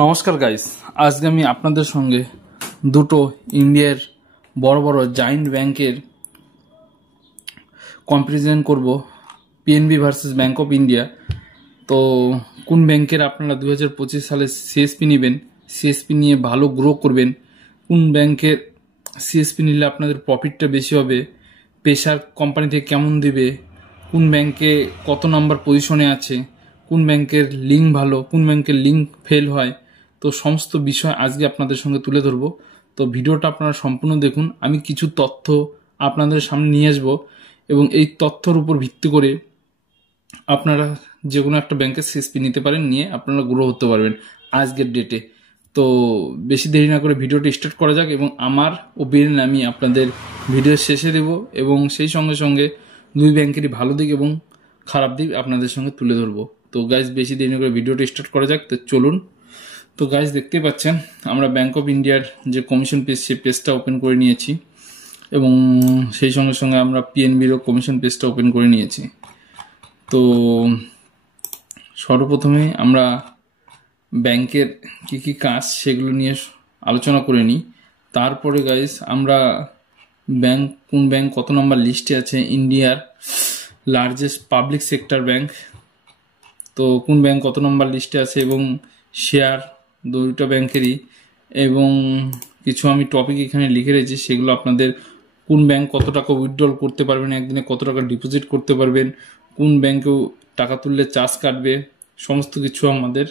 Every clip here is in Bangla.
নমস্কার গাইস, আজকে আমি আপনাদের সঙ্গে দুটো ইন্ডিয়ার বড় বড় জায়েন্ট ব্যাংকের কম্পারিজন করব। PNB versus bank of India. তো কোন ব্যাংকের আপনারা 2025 সালে সিএসপি নেবেন, সিএসপি নিয়ে ভালো গ্রো করবেন, কোন ব্যাংকের সিএসপি নিলে আপনাদের প্রফিটটা বেশি হবে, প্রেশার কোম্পানি থেকে কেমন দিবে, কোন ব্যাংকে কত নাম্বার পজিশনে আছে, কোন ব্যাংকের লিঙ্ক ভালো, কোন ব্যাংকের লিঙ্ক ফেল হয়, তো সমস্ত বিষয় আজকে আপনাদের সঙ্গে তুলে ধরবো। তো ভিডিওটা আপনারা সম্পূর্ণ দেখুন। আমি কিছু তথ্য আপনাদের সামনে নিয়ে আসবো এবং এই তথ্যর উপর ভিত্তি করে আপনারা যে কোনো একটা ব্যাংকের সিএসপি নিতে পারেন, নিয়ে আপনারা গ্রো হতে পারবেন আজকের ডেটে। তো বেশি দেরি না করে ভিডিওটি স্টার্ট করা যাক এবং আমার ওপিনিয়ন আমি আপনাদের ভিডিওর শেষে দেব এবং সেই সঙ্গে সঙ্গে দুই ব্যাংকেরই ভালো দিক এবং খারাপ দিক আপনাদের সঙ্গে তুলে ধরবো। তো গাইজ বেশি দেরি না করে ভিডিওটি স্টার্ট করা যাক। তো চলুন। তো গাইজ দেখতেই পাচ্ছেন আমরা ব্যাংক অফ ইন্ডিয়ার যে কমিশন পেজ, সেই পেজটা ওপেন করে নিয়েছি এবং সেই সঙ্গে সঙ্গে আমরা পিএনবিরও কমিশন পেজটা ওপেন করে নিয়েছি। তো সর্বপ্রথমে আমরা ব্যাংকের কি কি কাজ সেগুলো নিয়ে আলোচনা করে নিই। তারপরে গাইজ আমরা কোন ব্যাংক কত নম্বর লিস্টে আছে ইন্ডিয়ার লার্জেস্ট পাবলিক সেক্টর ব্যাংক, তো কোন ব্যাংক কত নম্বর লিস্টে আছে এবং শেয়ার দুইটা ব্যাংকেরই, এবং কিছু আমি টপিক এখানে লিখে রেখেছি সেগুলো আপনাদের, কোন ব্যাংক কত টাকা উইথড্রল করতে পারবেন, একদিনে কত টাকা ডিপোজিট করতে পারবেন, কোন ব্যাংকেও টাকা তুললে চার্জ কাটবে, সমস্ত কিছু আমাদের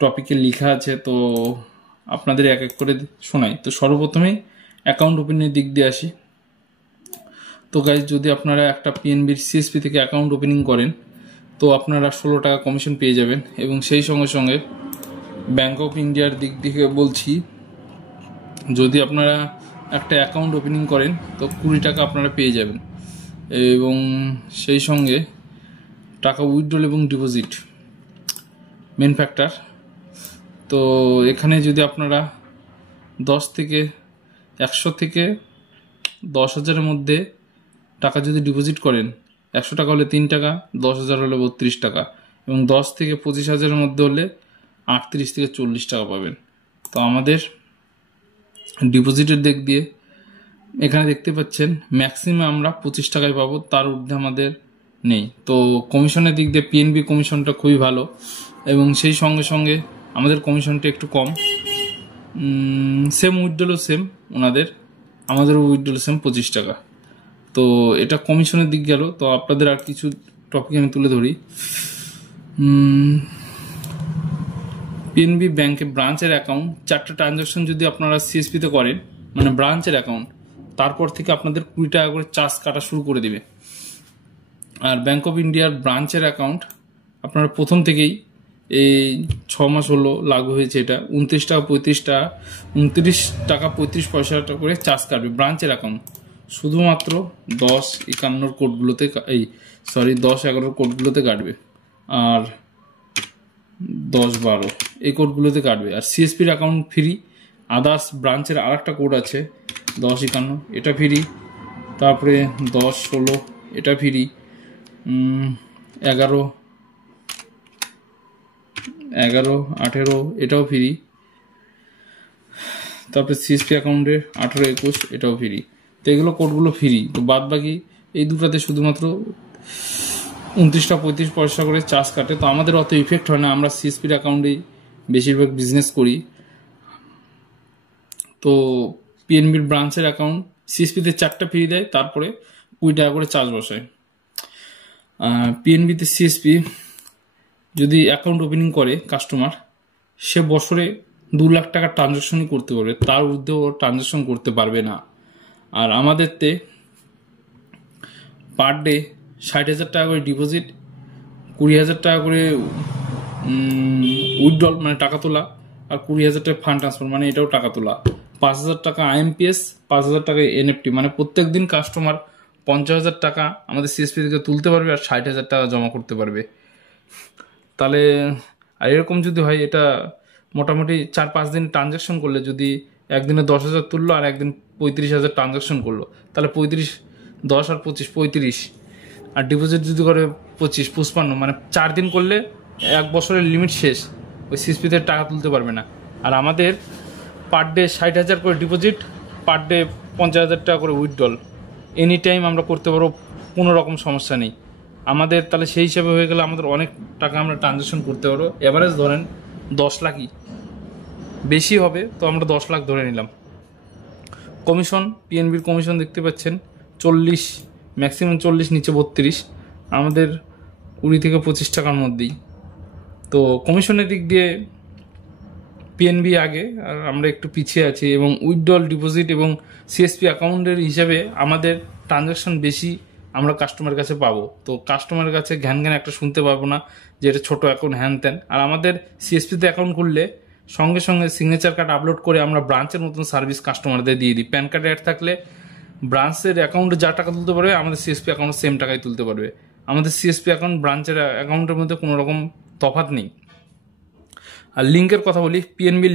টপিকে লেখা আছে। তো আপনাদের এক এক করে শোনাই। তো সর্বপ্রথমেই অ্যাকাউন্ট ওপেনিংয়ের দিক দিয়ে আসি। তো গাইজ যদি আপনারা একটা পিএনবির সিএসপি থেকে অ্যাকাউন্ট ওপেনিং করেন তো আপনারা 16 টাকা কমিশন পেয়ে যাবেন এবং সেই সঙ্গে সঙ্গে ব্যাংক অফ ইন্ডিয়ার দিক থেকে বলছি, যদি আপনারা একটা অ্যাকাউন্ট ওপেনিং করেন তো 20 টাকা আপনারা পেয়ে যাবেন এবং সেই সঙ্গে টাকা উইথড্রল এবং ডিপোজিট মেন ফ্যাক্টর। তো এখানে যদি আপনারা 100 থেকে 10,000-এর মধ্যে টাকা যদি ডিপোজিট করেন, 100 টাকা হলে 3 টাকা, 10,000 হলে 32 টাকা এবং 10 থেকে 25,000-এর মধ্যে হলে 38 থেকে 40 টাকা পাবেন। তো আমাদের ডিপোজিটের দিক দিয়ে এখানে দেখতে পাচ্ছেন ম্যাক্সিমাম আমরা 25 টাকায় পাবো, তার ঊর্ধ্বে আমাদের নেই। তো কমিশনের দিক দিয়ে পিএনবি কমিশনটা খুবই ভালো এবং সেই সঙ্গে সঙ্গে আমাদের কমিশনটা একটু কম। সেম উইথড্রলও সেম ওনাদের, আমাদেরও উইথড্রল সেম 25 টাকা। তো এটা কমিশনের দিক গেল। তো আপনাদের আর কিছু টপিক আমি তুলে ধরি। পিএনবি ব্যাংকে ব্রাঞ্চের অ্যাকাউন্ট 4টা ট্রানজাকশন যদি আপনারা সিএসপিতে করেন, মানে ব্রাঞ্চের অ্যাকাউন্ট, তারপর থেকে আপনাদের 20 টাকা করে চার্জ কাটা শুরু করে দেবে। আর ব্যাংক অফ ইন্ডিয়ার ব্রাঞ্চের অ্যাকাউন্ট আপনারা প্রথম থেকেই এই 6 মাস হলো লাগু হয়েছে, এটা 29 টাকা 35 পয়সা করে চার্জ কাটবে ব্রাঞ্চের অ্যাকাউন্ট, শুধুমাত্র 10-51 কোডগুলোতে, 10-11 কোডগুলোতে কাটবে আর 10-12 এই কোডগুলোতে কাটবে। আর সিএসপির অ্যাকাউন্ট ফ্রি। আদার্স ব্রাঞ্চের আর একটা কোড আছে 10-51, এটা ফ্রি। তারপরে 10-16 এটা ফ্রি, 11-18 এটাও ফ্রি। তারপরে সিএসপি অ্যাকাউন্টে 18-21 এটাও ফ্রি। তো এগুলো কোডগুলো ফ্রি। তো বাদ বাকি এই দুটাতে শুধুমাত্র 29 টাকা 35 পয়সা করে চার্জ কাটে। তো আমাদের অত ইফেক্ট হয় না, আমরা সিএসপির অ্যাকাউন্টেই বেশিরভাগ বিজনেস করি। তো পিএনবির ব্রাঞ্চের অ্যাকাউন্ট সিএসপিতে 4টা ফ্রি দেয়, তারপরে 20 টাকা করে চার্জ বসায়। পিএনবিতে সিএসপি যদি অ্যাকাউন্ট ওপেনিং করে কাস্টমার, সে বছরে 2 লাখ টাকার ট্রানজাকশনই করতে পারবে, তার ঊর্ধ্বে ও ট্রানজাকশন করতে পারবে না। আর আমাদেরতে পার ডে 60,000 টাকা করে ডিপোজিট, 20,000 টাকা করে উইথড্রল মানে টাকা তোলা, আর 20,000 টাকা ফান্ড ট্রান্সফার মানে এটাও টাকা তোলা, 5,000 টাকা আইএমপিএস, 5,000 টাকা এনএফটি, মানে প্রত্যেক দিন কাস্টমার 50,000 টাকা আমাদের সিএসপি থেকে তুলতে পারবে আর 60,000 টাকা জমা করতে পারবে। তাহলে আর এরকম যদি হয়, এটা মোটামুটি 4-5 দিন ট্রানজাকশন করলে, যদি একদিনে 10,000 তুললো আর একদিন 35,000 ট্রানজাকশন করলো, তাহলে 10 আর 25 35, আর ডিপোজিট যদি করে 25-55, মানে 4 দিন করলে 1 বছরের লিমিট শেষ, ওই সিএসপিতে টাকা তুলতে পারবে না। আর আমাদের পার ডে 60,000 করে ডিপোজিট, পার ডে 50,000 টাকা করে উইথড্রল, এনি টাইম আমরা করতে পারবো, কোনো রকম সমস্যা নেই আমাদের। তাহলে সেই হিসাবে হয়ে গেলে আমাদের অনেক টাকা আমরা ট্রানজ্যাকশন করতে পারবো। এভারেজ ধরেন 10 লাখই, বেশি হবে তো আমরা 10 লাখ ধরে নিলাম। কমিশন, পিএনবির কমিশন দেখতে পাচ্ছেন 40, ম্যাক্সিমাম 40, নিচে 32, আমাদের 20 থেকে 25 টাকার মধ্যেই। তো কমিশনের দিক দিয়ে পিএনবি আগে, আর আমরা একটু পিছিয়ে আছি। এবং উইথড্রল, ডিপোজিট এবং সিএসপি অ্যাকাউন্টের হিসাবে আমাদের ট্রানজ্যাকশন বেশি আমরা কাস্টমারের কাছে পাবো। তো কাস্টমারের কাছে ঘ্যান ঘ্যান একটা শুনতে পাবো না যে এটা ছোটো অ্যাকাউন্ট, হ্যান ত্যান। আর আমাদের সিএসপিতে অ্যাকাউন্ট করলে সঙ্গে সঙ্গে সিগনেচার কার্ড আপলোড করে আমরা ব্রাঞ্চের মতন সার্ভিস কাস্টমারদের দিয়ে দিই। প্যান কার্ড অ্যাড থাকলে ব্রাঞ্চের অ্যাকাউন্টে যা টাকা তুলতে পারবে আমাদের সিএসপি অ্যাকাউন্টে সেম টাকাই তুলতে পারবে। আমাদের সিএসপি অ্যাকাউন্ট ব্রাঞ্চের অ্যাকাউন্টের মধ্যে কোনো রকম তফাৎ নেই। আর লিঙ্কের কথা বলি, পিএনবির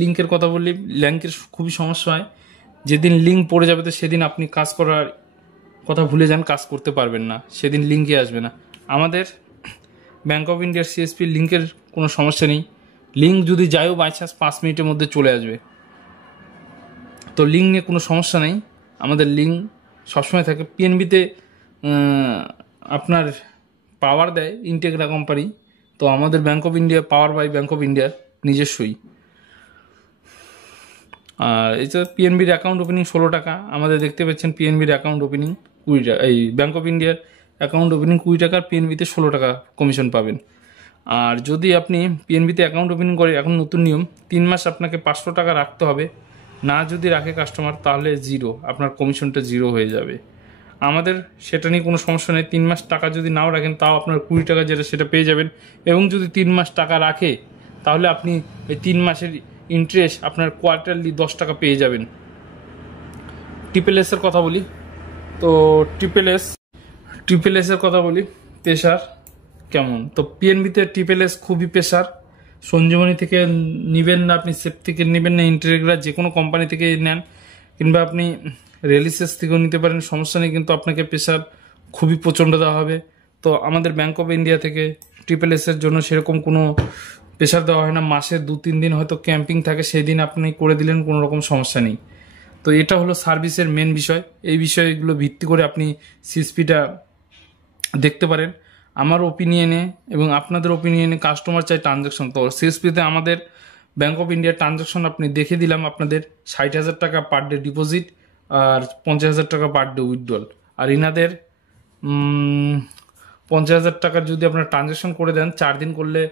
লিঙ্কের কথা বলি, লিঙ্কের খুবই সমস্যা হয়। যেদিন লিঙ্ক পড়ে যাবে তো সেদিন আপনি কাজ করার কথা ভুলে যান, কাজ করতে পারবেন না, সেদিন লিঙ্কই আসবে না। আমাদের ব্যাঙ্ক অফ ইন্ডিয়ার সিএসপি লিঙ্কের কোনো সমস্যা নেই। লিঙ্ক যদি যায়ও বাই চান্স 5 মিনিটের মধ্যে চলে আসবে, তো লিঙ্ক নিয়ে কোনো সমস্যা নেই। আমাদের লিঙ্ক সবসময় থাকে। পিএনবিতে আপনার পাওয়ার দেয় ইন্টেগ্রা কোম্পানি, তো আমাদের bank of India power by bank অফ ইন্ডিয়ার নিজস্বই। আর এই যে পিএনবির অ্যাকাউন্ট ওপেনিং 16 টাকা, আমাদের দেখতে পাচ্ছেন পিএনবির অ্যাকাউন্ট ওপেনিং 20 টাকা, এই ব্যাঙ্ক অফ ইন্ডিয়ার অ্যাকাউন্ট ওপেনিং 20 টাকা, পিএনবিতে 16 টাকা কমিশন পাবেন। আর যদি আপনি পিএনবিতে অ্যাকাউন্ট ওপেনিং করে, এখন নতুন নিয়ম, 3 মাস আপনাকে 500 টাকা রাখতে হবে, না যদি রাখে কাস্টমার তাহলে জিরো, আপনার কমিশনটা জিরো হয়ে যাবে। আমাদের সেটা নিয়ে কোনো সমস্যা নেই। 3 মাস টাকা যদি নাও রাখেন তাও আপনার 20 টাকা যেটা সেটা পেয়ে যাবেন। এবং যদি 3 মাস টাকা রাখে তাহলে আপনি এই 3 মাসের ইন্টারেস্ট আপনার কোয়ার্টারলি 10 টাকা পেয়ে যাবেন। ট্রিপল এস এর কথা বলি, তো ট্রিপল এস এর কথা বলি, প্রেশার কেমন। তো পিএনবিতে ট্রিপল এস খুবই প্রেশার। সঞ্জীবনী থেকে নেবেন না আপনি, সেফ থেকে নেবেন না, ইন্টিগ্রা যে কোনো কোম্পানি থেকে নেন, কিংবা আপনি রেলিসেস থেকেও নিতে পারেন, সমস্যা নেই, কিন্তু আপনাকে প্রেশার খুবই প্রচণ্ড দেওয়া হবে। তো আমাদের ব্যাঙ্ক অফ ইন্ডিয়া থেকে ট্রিপল এস এর জন্য সেরকম কোনো প্রেশার দেওয়া হয় না। মাসে 2-3 দিন হয়তো ক্যাম্পিং থাকে, সেই দিন আপনি করে দিলেন, কোনো রকম সমস্যা নেই। তো এটা হলো সার্ভিসের মেন বিষয়। এই বিষয়গুলো ভিত্তি করে আপনি সিএসপিটা দেখতে পারেন। আমার ওপিনিয়নে এবং আপনাদের ওপিনিয়নে কাস্টমার চাই ট্রানজ্যাকশন। তো সিএসপিতে আমাদের ব্যাঙ্ক অফ ইন্ডিয়ার ট্রানজ্যাকশন আপনি দেখে দিলাম, আপনাদের 60,000 টাকা পার ডে ডিপোজিট আর 50,000 টাকা পার ডে উইথড্রল। আর ইনাদের 50,000 টাকার যদি আপনার ট্রানজ্যাকশন করে দেন 4 দিন করলে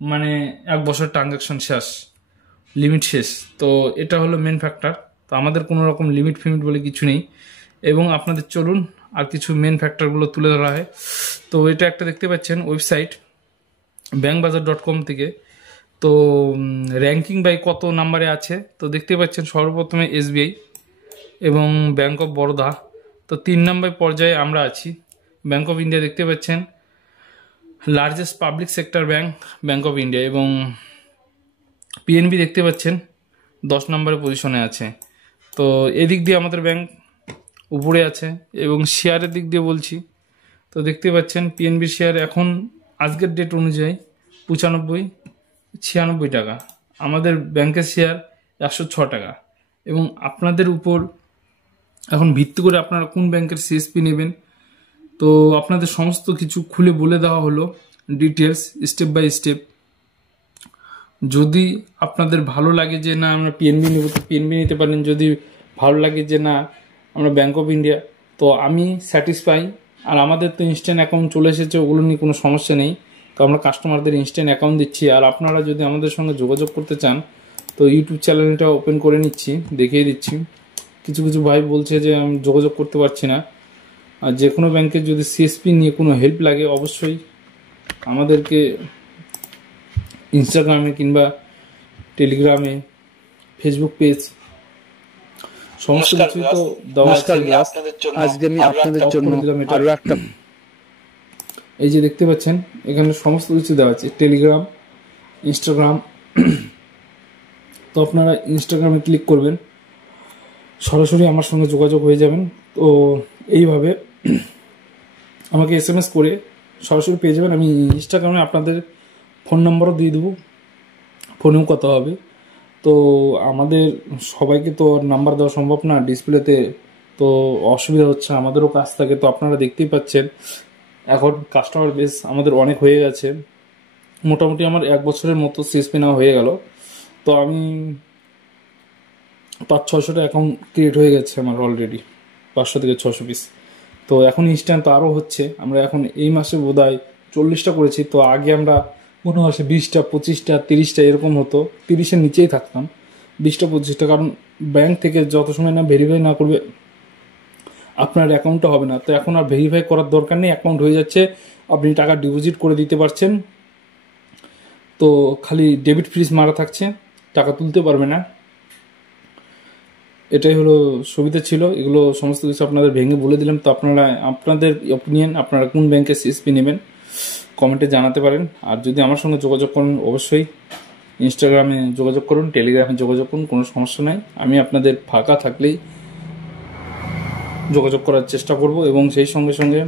মানে 1 বছর ট্রানজ্যাকশন শেষ, লিমিট শেষ। তো এটা হলো মেন ফ্যাক্টর। তো আমাদের কোনো রকম লিমিট ফিমিট বলে কিছু নেই। এবং আপনাদের চলুন আর কিছু মেন ফ্যাক্টরগুলো তুলে ধরা হয়। তো এটা একটা দেখতে পাচ্ছেন ওয়েবসাইট bankbazaar.com থেকে। তো র্যাঙ্কিং বাই কত নাম্বারে আছে, তো দেখতে পাচ্ছেন সর্বপ্রথমে এসবিআই এবং ব্যাঙ্ক অফ বরোদা। তো 3 নম্বর পর্যায়ে আমরা আছি। ব্যাঙ্ক অফ ইন্ডিয়া দেখতে পাচ্ছেন largest public sector bank of India. এবং পিএনবি দেখতে পাচ্ছেন 10 নম্বরের পজিশনে আছে। তো এদিক দিয়ে আমাদের ব্যাঙ্ক উপরে আছে। এবং শেয়ারের দিক দিয়ে বলছি, তো দেখতে পাচ্ছেন পিএনবি শেয়ার এখন আজকের ডেট অনুযায়ী 95-96 টাকা, আমাদের ব্যাংকের শেয়ার 106 টাকা। এবং আপনাদের উপর এখন ভিত্তি করে আপনারা কোন ব্যাংকের সিএসপি নেবেন, তো আপনাদের সমস্ত কিছু খুলে বলে দেওয়া হলো, ডিটেলস স্টেপ বাই স্টেপ। যদি আপনাদের ভালো লাগে যে না আমরা পিএনবি নেব তো পিএনবি নিতে পারেন, যদি ভালো লাগে যে না আমরা ব্যাঙ্ক অফ ইন্ডিয়া, তো আমি স্যাটিসফাই। আর আমাদের তো ইনস্ট্যান্ট অ্যাকাউন্ট চলে এসেছে, ওগুলো নিয়ে কোনো সমস্যা নেই। তো আমরা কাস্টমারদের ইনস্ট্যান্ট অ্যাকাউন্ট দিচ্ছি। আর আপনারা যদি আমাদের সঙ্গে যোগাযোগ করতে চান তো ইউটিউব চ্যানেলটা ওপেন করে নিচ্ছি, দেখিয়ে দিচ্ছি। কিছু কিছু ভাই বলছে যে আমি যোগাযোগ করতে পারছি না। আর যে কোনো ব্যাংকের যদি সিএসপি নিয়ে কোনো হেল্প লাগে অবশ্যই আমাদেরকে ইনস্টাগ্রামে কিংবা টেলিগ্রামে, ফেসবুক পেজ সমস্ত কিছু তো দেওয়া আছে। আজকে আমি আপনাদের জন্য আরো একটা, এই যে দেখতে পাচ্ছেন এখানে সমস্ত কিছু দেওয়া আছে, টেলিগ্রাম, ইনস্টাগ্রাম। তো আপনারা ইনস্টাগ্রামে ক্লিক করবেন, সরাসরি আমার সঙ্গে যোগাযোগ হয়ে যাবেন। তো এইভাবে আমাকে SMS করে সরাসরি পেয়ে যাবেন। আমি ইনস্টাগ্রামে আপনাদের ফোন নাম্বারও দিয়ে দেবো, ফোনেও কথা হবে। তো আমাদের সবাইকে তো নাম্বার দেওয়া সম্ভব না ডিসপ্লেতে, তো অসুবিধা হচ্ছে, আমাদেরও কাজ থাকে। তো আপনারা দেখতেই পাচ্ছেন এখন কাস্টমার বেস আমাদের অনেক হয়ে গেছে, মোটামুটি আমার 1 বছরের মতো সিএসপি নেওয়া হয়ে গেল। তো আমি 500-600টা অ্যাকাউন্ট ক্রিয়েট হয়ে গেছে আমার অলরেডি, 500 থেকে 600 পিস। তো এখন ইনস্ট্যান্ট আরও হচ্ছে, আমরা এখন এই মাসে বোধহয় 40টা করেছি। তো আগে আমরা কোনো মাসে 20টা 25টা 30টা এরকম হতো, 30-এর নিচেই থাকতাম, 20টা 25টা, কারণ ব্যাংক থেকে যত সময় না ভেরিফাই না করবে আপনার অ্যাকাউন্টটা হবে না। তো এখন আর ভেরিফাই করার দরকার নেই, অ্যাকাউন্ট হয়ে যাচ্ছে, আপনি টাকা ডিপোজিট করে দিতে পারছেন। তো খালি ডেবিট ফ্রিজ মারা থাকছে, টাকা তুলতে পারবে না। এটাই হলো সুবিধা ছিল, এগুলো সমস্ত কিছু আপনাদের ভেঙে বলে দিলাম। তো আপনারা আপনাদের অপিনিয়ন, আপনারা কোন ব্যাংকে সিএসপি নেবেন কমেন্টে জানাতে পারেন। আর যদি আমার সঙ্গে যোগাযোগ করেন অবশ্যই ইনস্টাগ্রামে যোগাযোগ করুন, টেলিগ্রামে যোগাযোগ করুন, কোনো সমস্যা নাই। আমি আপনাদের ফাঁকা থাকলেই যোগাযোগ করার চেষ্টা করব। এবং সেই সঙ্গে সঙ্গে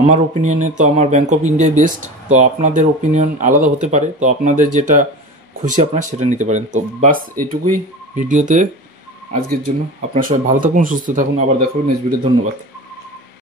আমার ওপিনিয়নে তো আমার ব্যাংক অফ ইন্ডিয়া বেস্ট, তো আপনাদের ওপিনিয়ন আলাদা হতে পারে, তো আপনাদের যেটা খুশি আপনারা সেটা নিতে পারেন। তো বাস এইটুকুই ভিডিওতে আজকের জন্য। আপনারা সবাই ভালো থাকুন, সুস্থ থাকুন, আবার দেখা হবে নেক্সট ভিডিও। ধন্যবাদ।